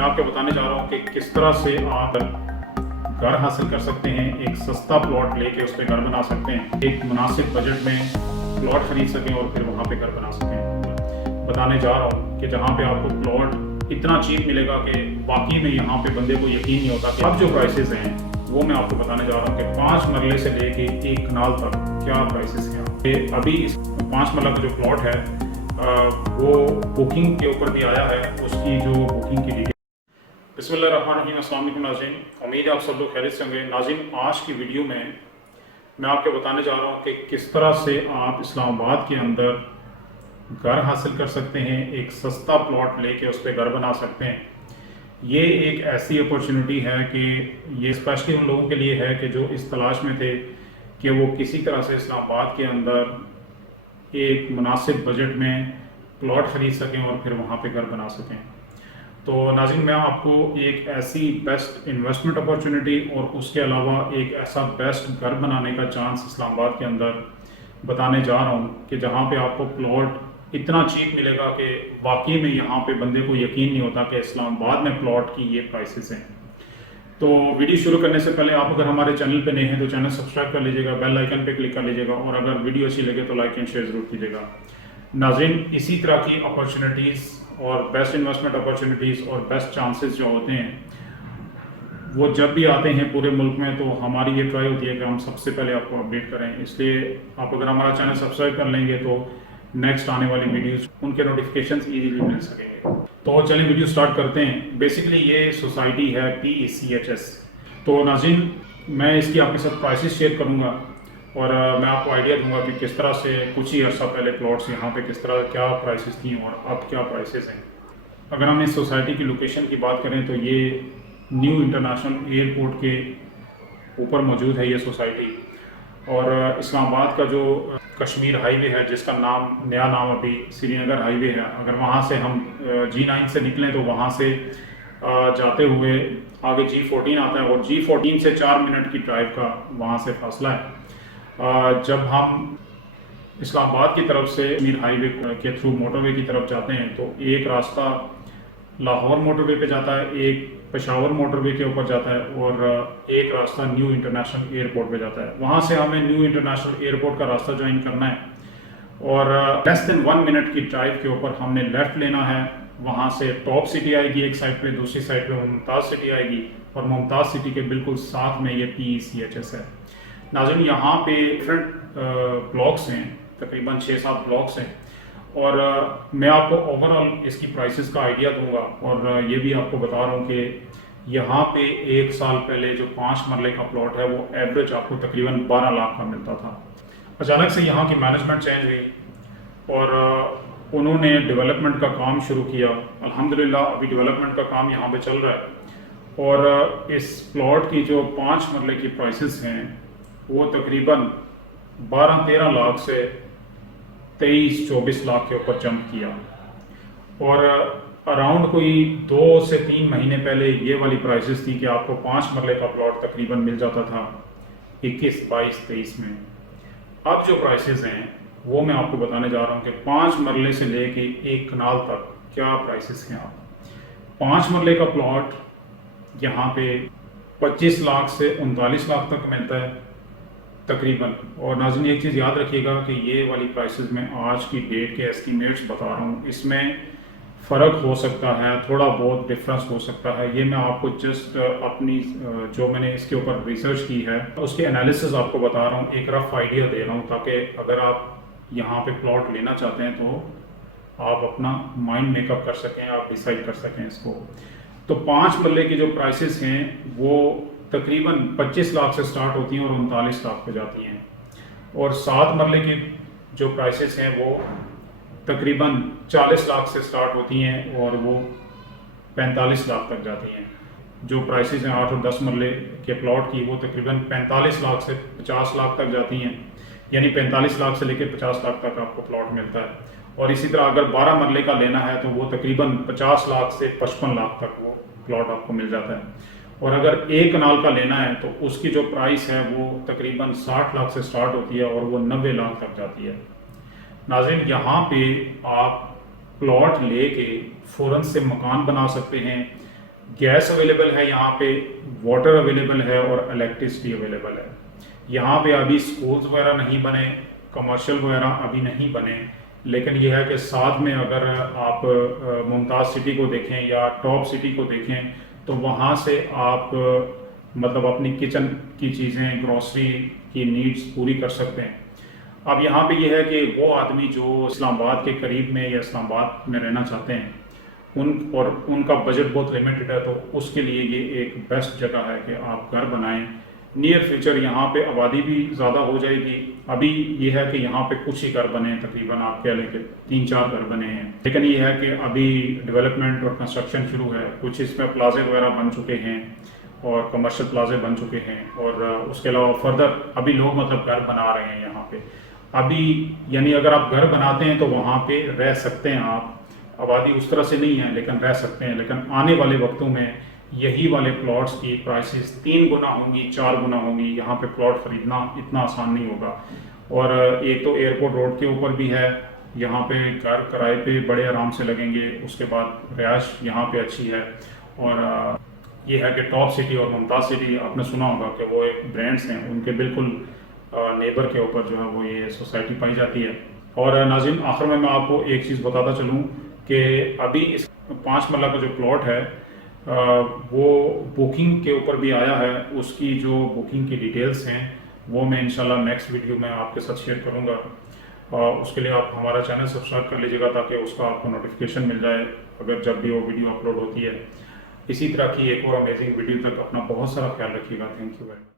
मैं आपको बताने जा रहा हूँ कि किस तरह से आप घर हासिल कर सकते हैं, एक सस्ता प्लॉट लेके उस पर घर बना सकते हैं, एक मुनासिब बजट में प्लॉट खरीद सकें और फिर वहाँ पे घर बना सकें। बताने जा रहा हूँ कि जहाँ पे आपको प्लॉट इतना चीप मिलेगा कि वाकई में यहाँ पे बंदे को यकीन नहीं होता कि अब जो प्राइसेस हैं वो मैं आपको बताने जा रहा हूँ कि 5 मरले से लेके 1 कनाल तक क्या प्राइसेस हैं। अभी 5 मरला का जो प्लॉट है वो बुकिंग के ऊपर भी आया है, उसकी जो बुकिंग की डिटेल। बिस्मिल्लाहिर्रहमानिर्रहीम, अस्सलाम वालेकुम नाज़रीन, उम्मीद है आप सब लोग खैरियत से होंगे। नाज़रीन, आज की वीडियो में मैं आपको बताने जा रहा हूँ कि किस तरह से आप इस्लामाबाद के अंदर घर हासिल कर सकते हैं, एक सस्ता प्लॉट लेके उस पर घर बना सकते हैं। ये एक ऐसी अपॉर्चुनिटी है कि ये स्पेशली उन लोगों के लिए है कि जो इस तलाश में थे कि वो किसी तरह से इस्लामाबाद के अंदर एक मुनासिब बजट में प्लॉट ख़रीद सकें और फिर वहाँ पे घर बना सकें। तो नाज़रीन, मैं आपको एक ऐसी बेस्ट इन्वेस्टमेंट अपॉर्चुनिटी और उसके अलावा एक ऐसा बेस्ट घर बनाने का चांस इस्लामाबाद के अंदर बताने जा रहा हूँ कि जहाँ पे आपको प्लॉट इतना चीप मिलेगा कि वाकई में यहाँ पे बंदे को यकीन नहीं होता कि इस्लामाबाद में प्लॉट की ये प्राइसेस हैं। तो वीडियो शुरू करने से पहले आप अगर हमारे चैनल पे नए हैं तो चैनल सब्सक्राइब कर लीजिएगा, बेल आइकन पे क्लिक कर लीजिएगा और अगर वीडियो अच्छी लगे तो लाइक एंड शेयर ज़रूर कीजिएगा। नाज़रीन, इसी तरह की अपॉर्चुनिटीज़ और बेस्ट इन्वेस्टमेंट अपॉर्चुनिटीज़ और बेस्ट चांसेस जो होते हैं वो जब भी आते हैं पूरे मुल्क में, तो हमारी ये ट्राई होती है कि हम सबसे पहले आपको अपडेट करें। इसलिए आप अगर हमारा चैनल सब्सक्राइब कर लेंगे तो नेक्स्ट आने वाली वीडियोस उनके नोटिफिकेशंस इजीली मिल सकेंगे। तो चलिए वीडियो स्टार्ट करते हैं। बेसिकली ये सोसाइटी है PECHS। तो नाज़रीन, मैं इसकी आपके साथ प्राइसेस शेयर करूँगा और मैं आपको आइडिया दूंगा कि किस तरह से कुछ ही अर्सा पहले प्लॉट्स यहाँ पे किस तरह क्या प्राइसेस थी और अब क्या प्राइसेस हैं। अगर हम इस सोसाइटी की लोकेशन की बात करें तो ये न्यू इंटरनेशनल एयरपोर्ट के ऊपर मौजूद है ये सोसाइटी। और इस्लामाबाद का जो कश्मीर हाईवे है, जिसका नया नाम अभी श्रीनगर हाईवे है, अगर वहाँ से हम G9 से निकलें तो वहाँ से जाते हुए आगे G14 आता है और G14 से 4 मिनट की ड्राइव का वहाँ से फासला है। जब हम इस्लामाबाद की तरफ से कश्मीर हाईवे के थ्रू मोटरवे की तरफ जाते हैं तो एक रास्ता लाहौर मोटरवे पे जाता है, एक पेशावर मोटरवे के ऊपर जाता है और एक रास्ता न्यू इंटरनेशनल एयरपोर्ट पे जाता है। वहाँ से हमें न्यू इंटरनेशनल एयरपोर्ट का रास्ता ज्वाइन करना है और लेस देन 1 मिनट की ड्राइव के ऊपर हमने लेफ़्ट लेना है। वहाँ से टॉप सिटी आएगी एक साइड पे, दूसरी साइड पे मुमताज़ सिटी आएगी और मुमताज़ सिटी के बिल्कुल साथ में ये PECHS है। नाज़रीन, यहाँ पे डिफरेंट ब्लॉक्स हैं, तकरीबन 6-7 ब्लॉक्स हैं और मैं आपको ओवरऑल इसकी प्राइसेस का आइडिया दूंगा और ये भी आपको बता रहा हूँ कि यहाँ पे 1 साल पहले जो 5 मरले का प्लॉट है वो एवरेज आपको तकरीबन 12 लाख का मिलता था। अचानक से यहाँ की मैनेजमेंट चेंज हुई और उन्होंने डेवलपमेंट का काम शुरू किया। अल्हम्दुलिल्लाह अभी डेवलपमेंट का काम यहाँ पे चल रहा है और इस प्लॉट की जो 5 मरले की प्राइसेस हैं वो तकरीबन 12-13 लाख से 23-24 लाख के ऊपर जंप किया और अराउंड कोई 2 से 3 महीने पहले ये वाली प्राइसेस थी कि आपको 5 मरले का प्लॉट तकरीबन मिल जाता था 21, 22, 23 में। अब जो प्राइसेस हैं वो मैं आपको बताने जा रहा हूँ कि 5 मरले से लेके 1 कनाल तक क्या प्राइसेस हैं। आप 5 मरले का प्लॉट यहाँ पे 25 लाख से 39 लाख तक मिलता है तकरीबन। और नाज़रीन, एक चीज़ याद रखिएगा कि ये वाली प्राइसेस में आज की डेट के एस्टीमेट्स बता रहा हूँ, इसमें फ़र्क हो सकता है, थोड़ा बहुत डिफरेंस हो सकता है। ये मैं आपको जस्ट अपनी जो मैंने इसके ऊपर रिसर्च की है उसके एनालिसिस आपको बता रहा हूँ, एक रफ आइडिया दे रहा हूँ ताकि अगर आप यहाँ पे प्लॉट लेना चाहते हैं तो आप अपना माइंड मेकअप कर सकें, आप डिसाइड कर सकें इसको। तो 5 मरले की जो प्राइसेस हैं वो तकरीबन 25 लाख से स्टार्ट होती हैं और 39 लाख पे जाती हैं और 7 मरले की जो प्राइसेस हैं वो तकरीबन 40 लाख से स्टार्ट होती हैं और वो 45 लाख तक जाती हैं। जो प्राइसेस हैं 8 और 10 मरले के प्लॉट की वो तकरीबन 45 लाख से 50 लाख तक जाती हैं, यानी 45 लाख से लेकर 50 लाख तक आपको प्लॉट मिलता है। और इसी तरह अगर 12 मरले का लेना है तो वो तकरीबन 50 लाख से 55 लाख तक वो प्लॉट आपको मिल जाता है। और अगर 1 कनाल का लेना है तो उसकी जो प्राइस है वो तकरीबन 60 लाख से स्टार्ट होती है और वो 90 लाख तक जाती है। नाज़रीन, यहाँ पे आप प्लॉट लेके फ़ौरन से मकान बना सकते हैं, गैस अवेलेबल है यहाँ पे, वाटर अवेलेबल है और इलेक्ट्रिसिटी अवेलेबल है। यहाँ पे अभी स्कूल्स वगैरह नहीं बने, कमर्शियल वगैरह अभी नहीं बने, लेकिन यह है कि साथ में अगर आप मुमताज़ सिटी को देखें या टॉप सिटी को देखें तो वहाँ से आप मतलब अपनी किचन की चीज़ें, ग्रॉसरी की नीड्स पूरी कर सकते हैं। अब यहाँ पे ये है कि वो आदमी जो इस्लामाबाद के करीब में या इस्लामाबाद में रहना चाहते हैं उनका बजट बहुत लिमिटेड है, तो उसके लिए ये एक बेस्ट जगह है कि आप घर बनाएं। नियर फ्यूचर यहाँ पे आबादी भी ज़्यादा हो जाएगी। अभी ये है कि यहाँ पे कुछ ही घर बने, तकरीबन आप कह लें कि 3-4 घर बने हैं, लेकिन ये है कि अभी डेवलपमेंट और कंस्ट्रक्शन शुरू है। कुछ इसमें प्लाजे वगैरह बन चुके हैं और कमर्शियल प्लाजे बन चुके हैं, और उसके अलावा फर्दर अभी लोग मतलब घर बना रहे हैं यहाँ पे अभी। यानी अगर आप घर बनाते हैं तो वहाँ पे रह सकते हैं आप, आबादी उस तरह से नहीं है लेकिन रह सकते हैं। लेकिन आने वाले वक्तों में यही वाले प्लॉट्स की प्राइसेस 3 गुना होंगी, 4 गुना होंगी। यहाँ पे प्लॉट ख़रीदना इतना आसान नहीं होगा। और एक तो एयरपोर्ट रोड के ऊपर भी है, यहाँ पे घर किराए पे बड़े आराम से लगेंगे। उसके बाद रिहाइश यहाँ पे अच्छी है। और ये है कि टॉप सिटी और मुमताज़ सिटी आपने सुना होगा कि वो एक ब्रांड्स हैं, उनके बिल्कुल नेबर के ऊपर जो है वो ये सोसाइटी पाई जाती है। और नाज़रीन, आखिर में मैं आपको एक चीज़ बताता चलूँ कि अभी इस 5 मरला का जो प्लॉट है वो बुकिंग के ऊपर भी आया है। उसकी जो बुकिंग की डिटेल्स हैं वो मैं इंशाल्लाह नेक्स्ट वीडियो में आपके साथ शेयर करूँगा। उसके लिए आप हमारा चैनल सब्सक्राइब कर लीजिएगा ताकि उसका आपको नोटिफिकेशन मिल जाए अगर जब भी वो वीडियो अपलोड होती है। इसी तरह की एक और अमेजिंग वीडियो तक अपना बहुत सारा ख्याल रखिएगा। Thank you very much.